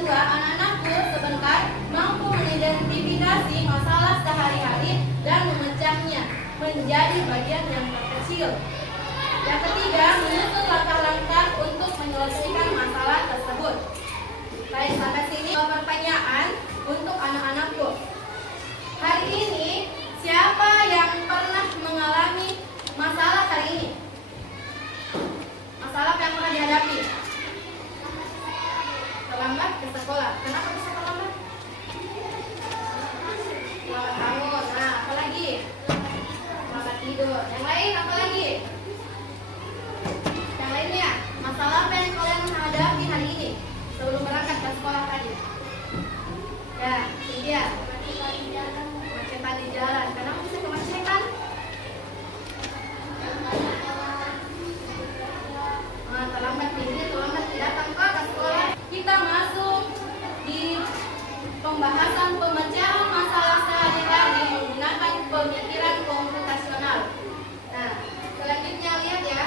kedua, anak-anakku sebentar mampu mengidentifikasi masalah sehari-hari dan memecahnya menjadi bagian yang terkecil. Yang ketiga, menyusun langkah-langkah untuk menyelesaikan masalah tersebut. Baik, sampai sini pertanyaan untuk anak-anakku. Hari ini, siapa yang pernah mengalami masalah hari ini? Masalah yang pernah dihadapi? Terlambat ke sekolah. Kenapa bisa terlambat? Lambat bangun. Nah, apa lagi? Lambat tidur. Yang lain apa lagi? Yang lainnya, masalah apa yang kalian hadapi hari ini sebelum berangkat ke sekolah tadi? Ya, ini dia. Kemacetan di jalan. Kenapa bisa kemacetan? Terlambat ini, terlambat datang ke sekolah. Kita masuk di pembahasan pemecahan masalah sehari-hari menggunakan pemikiran komputasional. Nah, selanjutnya lihat ya.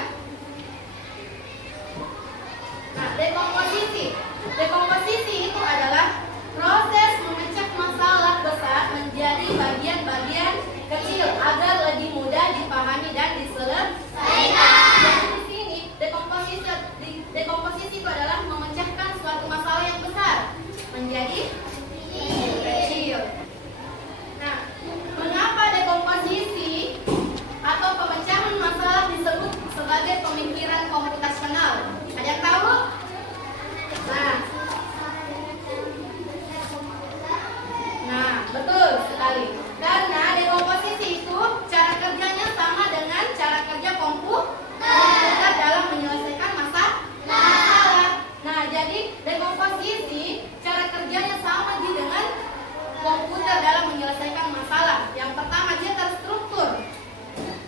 Nah, dekomposisi. Dekomposisi itu adalah proses memecah masalah besar menjadi bagian-bagian kecil agar lebih mudah dipahami dan diselesaikan. Jadi di sini dekomposisi itu adalah memecahkan suatu masalah yang besar menjadi kecil. Nah, mengapa dekomposisi atau pemecahan masalah disebut sebagai pemikiran komputasional? Ada yang tahu? Nah, betul sekali. Karena dekomposisi itu cara kerjanya sama dengan cara kerja komputer dalam menyelesaikan masalah. Nah, jadi dekomposisi cara kerjanya sama dengan komputer dalam menyelesaikan masalah. Yang pertama, dia terstruktur.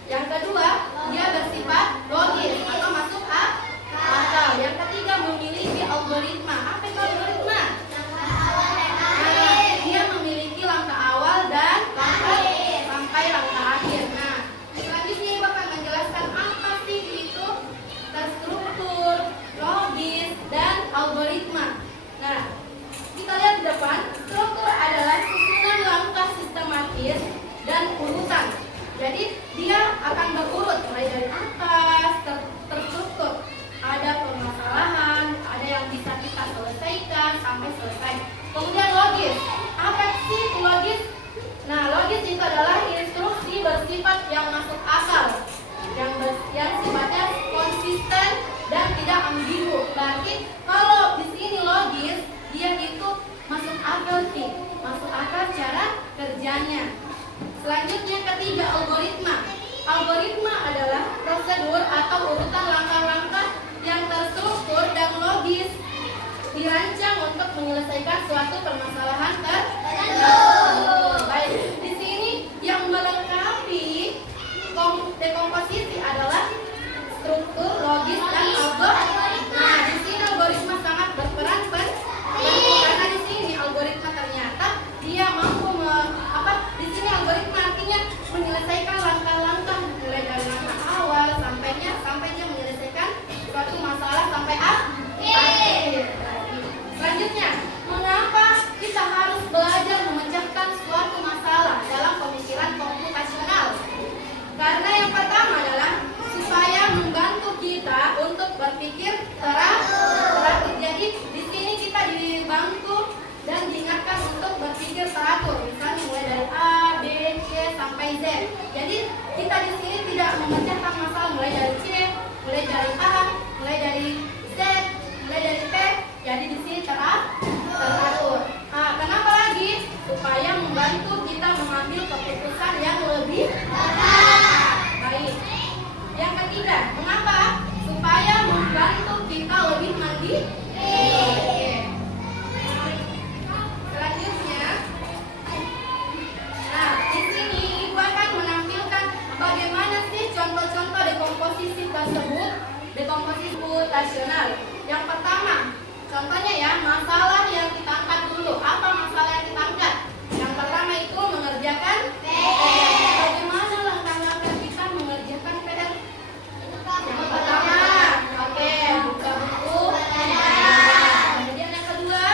Yang kedua, dia bersifat logis atau masuk akal. Yang ketiga, memiliki algoritma. Apa itu algoritma? Dia memiliki langkah awal dan langkah sampai langkah akhir. Nah, selanjutnya Ibu akan menjelaskan apa sih itu terstruktur, logis, dan algoritma. Nah, kita lihat di depan. Struktur adalah susunan langkah sistematis dan urutan. Jadi dia akan berurut mulai dari atas terstruktur. Ada permasalahan, ada yang bisa kita selesaikan sampai selesai. Kemudian logis. Apa sih itu logis? Nah, logis itu adalah instruksi bersifat yang masuk akal, yang sifatnya konsisten dan tidak ambigu. Berarti kalau di sini logis, dia itu masuk akal sih, masuk akal cara kerjanya. Selanjutnya ketiga, algoritma. Algoritma adalah prosedur atau urutan langkah-langkah yang terstruktur dan logis dirancang untuk menyelesaikan suatu permasalahan tertentu. Baik, di sini yang melengkapi dekomposisi adalah struktur, logis, dan algoritma. Nah, di sini algoritma sangat berperan penting karena di sini algoritma ternyata dia mampu di sini algoritma artinya menyelesaikan langkah-langkah mulai dari langkah awal sampai dia menyelesaikan suatu masalah sampai akhir. Selanjutnya, mengapa kita harus belajar memecahkan suatu masalah dalam pemikiran komputasional? Karena yang pertama adalah supaya membantu kita untuk berpikir teratur. Jadi di sini kita dibantu dan diingatkan untuk berpikir teratur. Misalnya mulai dari A, B, C sampai Z. Jadi kita di sini tidak memecahkan masalah mulai dari C, mulai dari A, mulai dari Z, mulai dari P. Jadi di sini teratur. Nah, kenapa lagi? Supaya membantu kita mengambil keputusan yang lebih baik. Yang ketiga, mengapa? Supaya membantu kita lebih mandiri. Selanjutnya, nah di sini Ibu akan menampilkan bagaimana sih contoh-contoh dekomposisi tersebut, dekomposisi komputasional. Yang pertama, contohnya ya, masalah yang kita angkat dulu. Apa masalah yang kita angkat? Yang pertama itu mengerjakan PR. Bagaimana langkah-langkah kita mengerjakan PR? Yang pertama, buka buku. Kemudian yang kedua,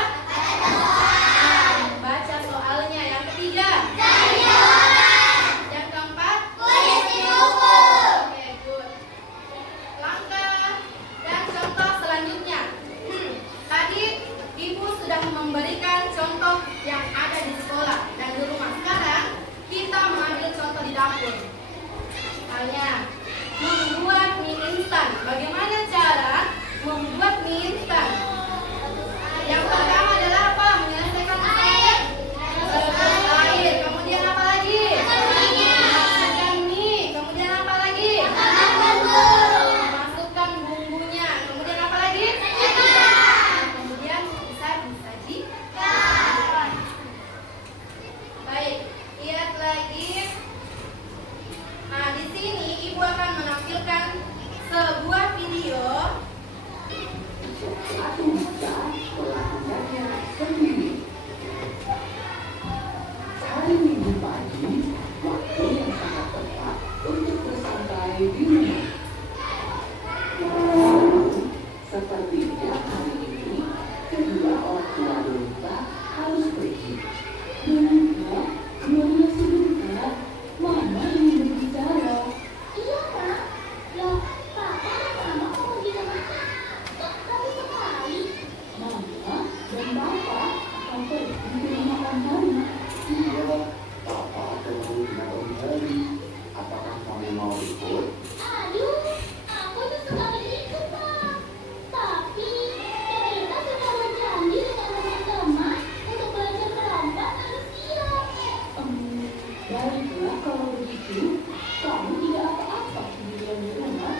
Baiklah, kalau begitu, kamu tidak apa-apa sendirian di rumah.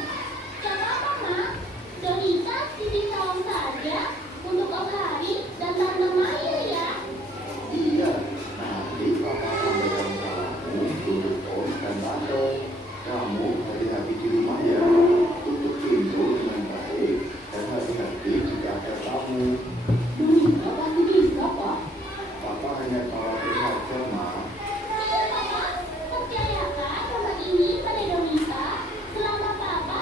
Gak apa-apa, Mak. Dorita titip salam saja untuk Om Hari dan Tante Maya ya. Iya, nanti papa sampaikan salammu untuk Om dan Tante. Kamu hati-hati di rumah ya. Tutup pintu dengan baik dan hati-hati jika ada tamu. Dorita pasti bisa, Pak. Papa hanya khawatir saja, Mak. Iya, Papa. Percayakan rumah ini pada Dorita. Selama Papa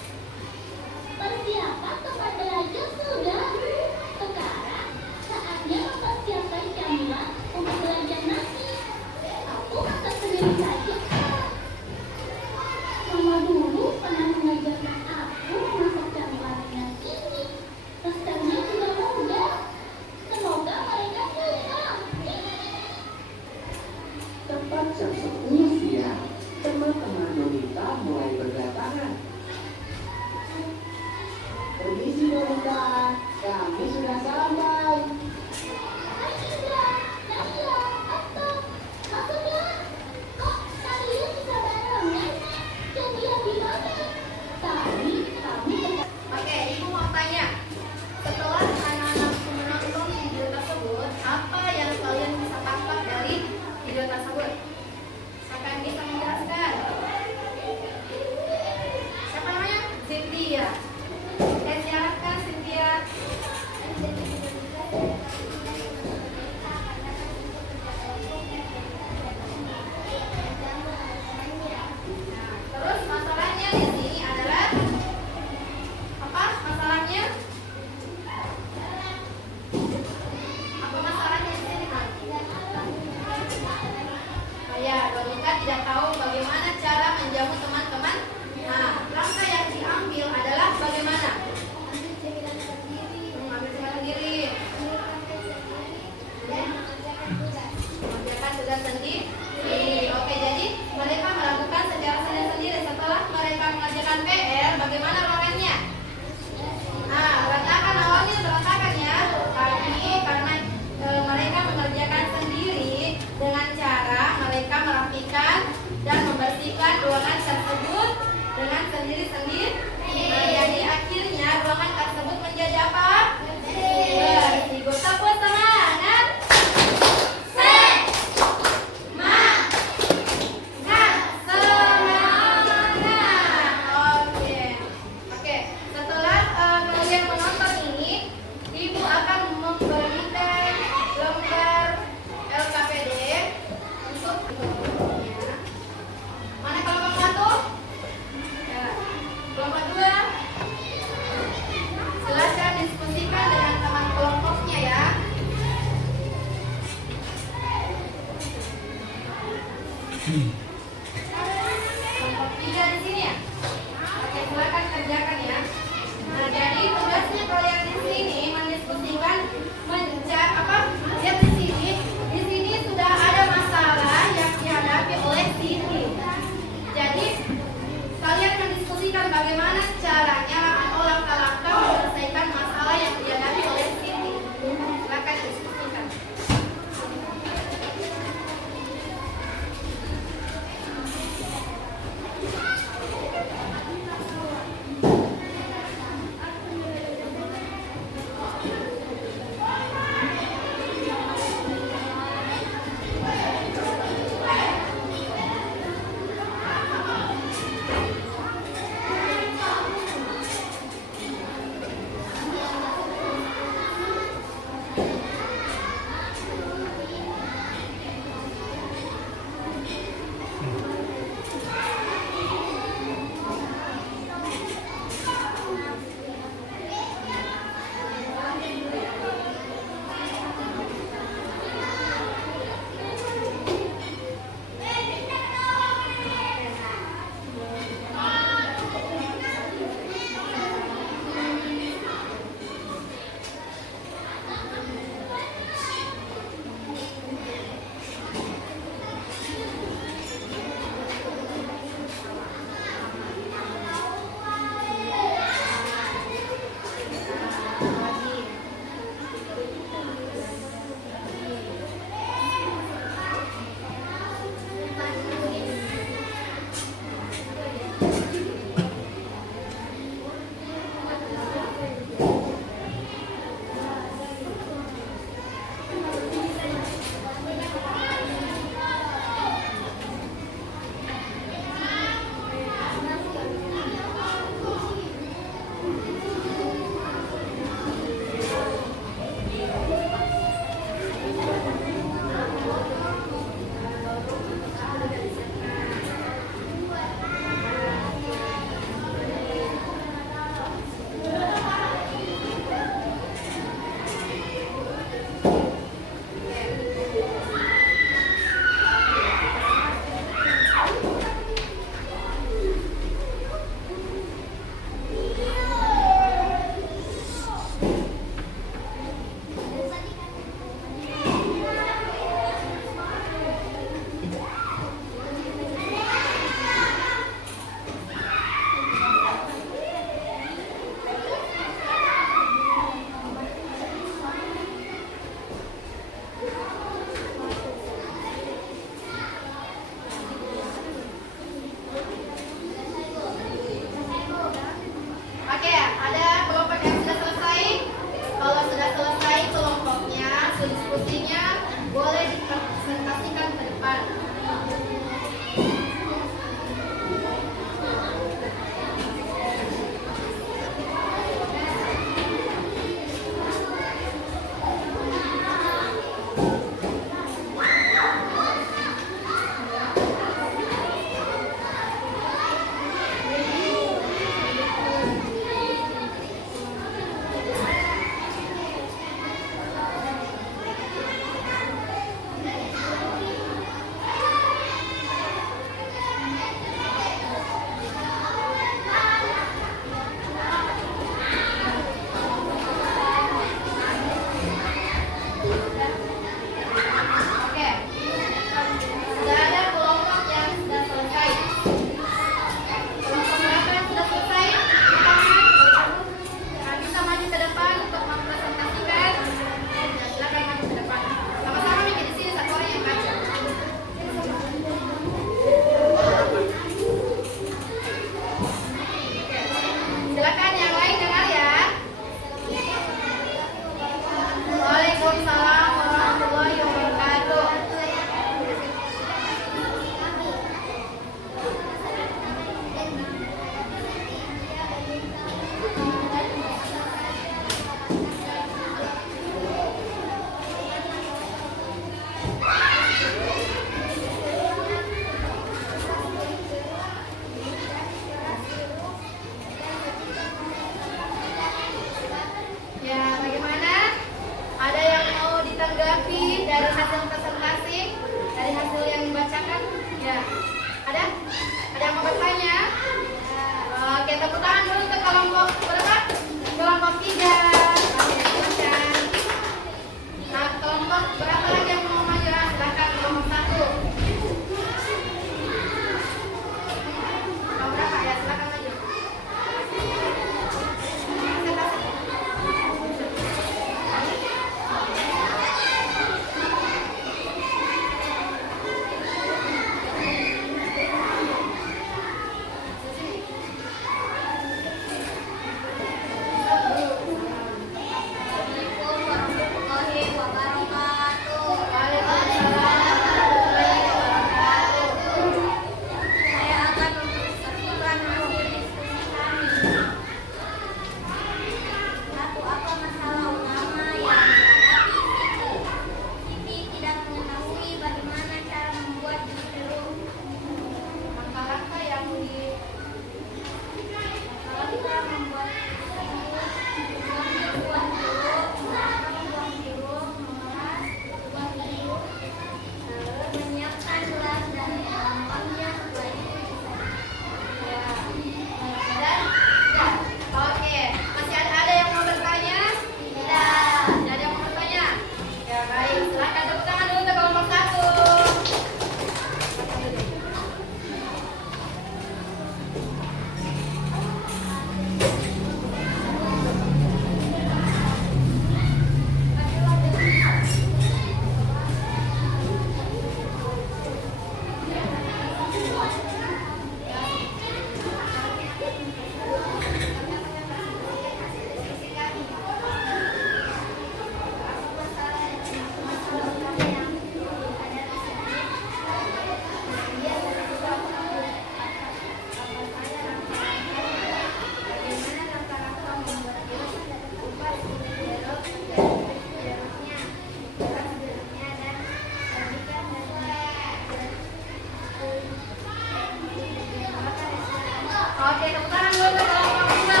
Oke, tepuk tangan dulu buat kelompok 2.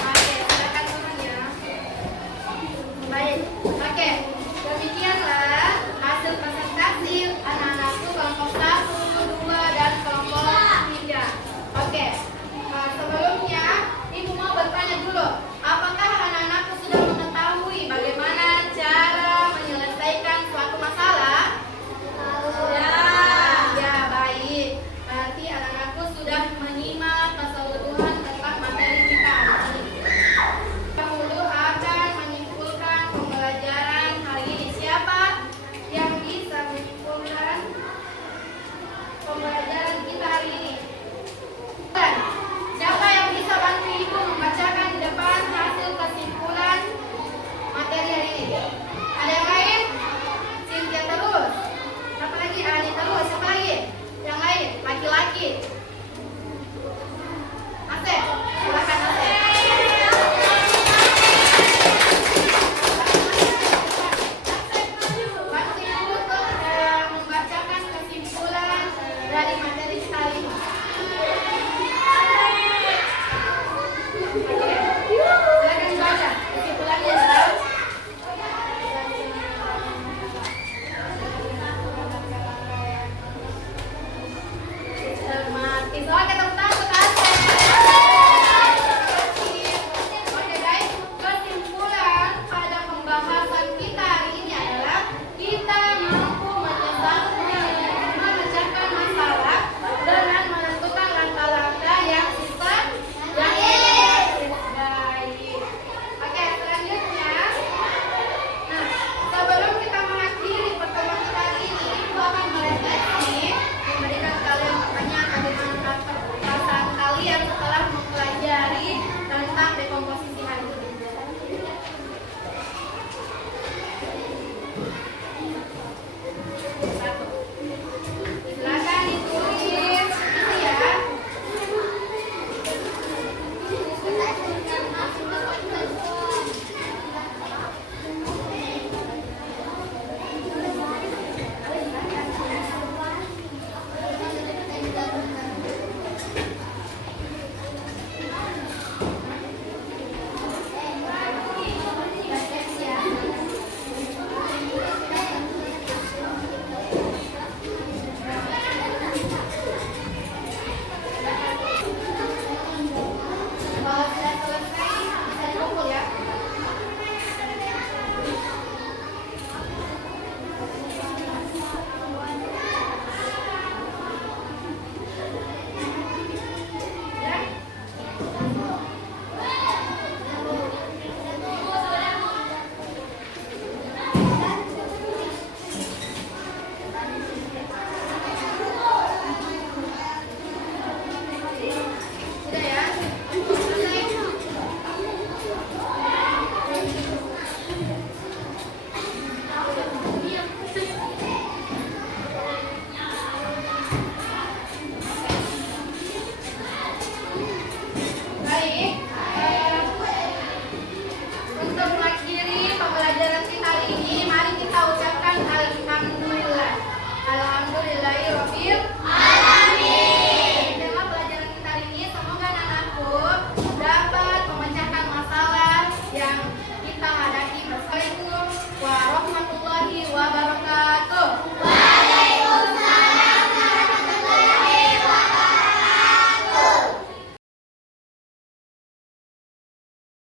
Oke, silakan turun ya. Baik, oke. Demikianlah hasil presentasi anak-anakku kelompok 1, 2, dan kelompok 3. Oke, sebelumnya Ibu mau bertanya dulu, apakah anak-anakku sudah mengetahui bagaimana cara menyelesaikan suatu masalah? Ya, baik. Berarti anak-anakku sudah menyimak keseluruhan tentang materi kita hari ini. Dahulu akan menyimpulkan pembelajaran hari ini. Siapa yang bisa menyimpulkan pembelajaran kita hari ini? Dan siapa yang bisa bantu Ibu membacakan di depan hasil kesimpulan materi hari ini? Ada yang lain? Cynthia terus. Siapa lagi? Ani terus. Siapa lagi? Yang lain? Laki-laki. Asep. Silakan Asep. Bantu Ibu untuk membacakan kesimpulan dari materi kita hari ini. Oke. Silakan baca. Kesimpulannya adalah cermati. Soalnya tepuk tangan untuk Asep. Oke guys, kesimpulan pada pembahasan kita hari ini adalah kita mampu memecahkan masalah dengan menentukan langkah-langkah yang baik. Oke, selanjutnya. Nah, sebelum kita mengakhiri pertemuan kita hari ini, Ibu akan merefleksi, memberikan kalian pertanyaan bagaimana perasaan kalian setelah mempelajari tentang dekomposisi hari ini. Satu. Silakan ditulis itu ya. Kalau sudah selesai, bisa dikumpul ya. Sudah ya? Selesai?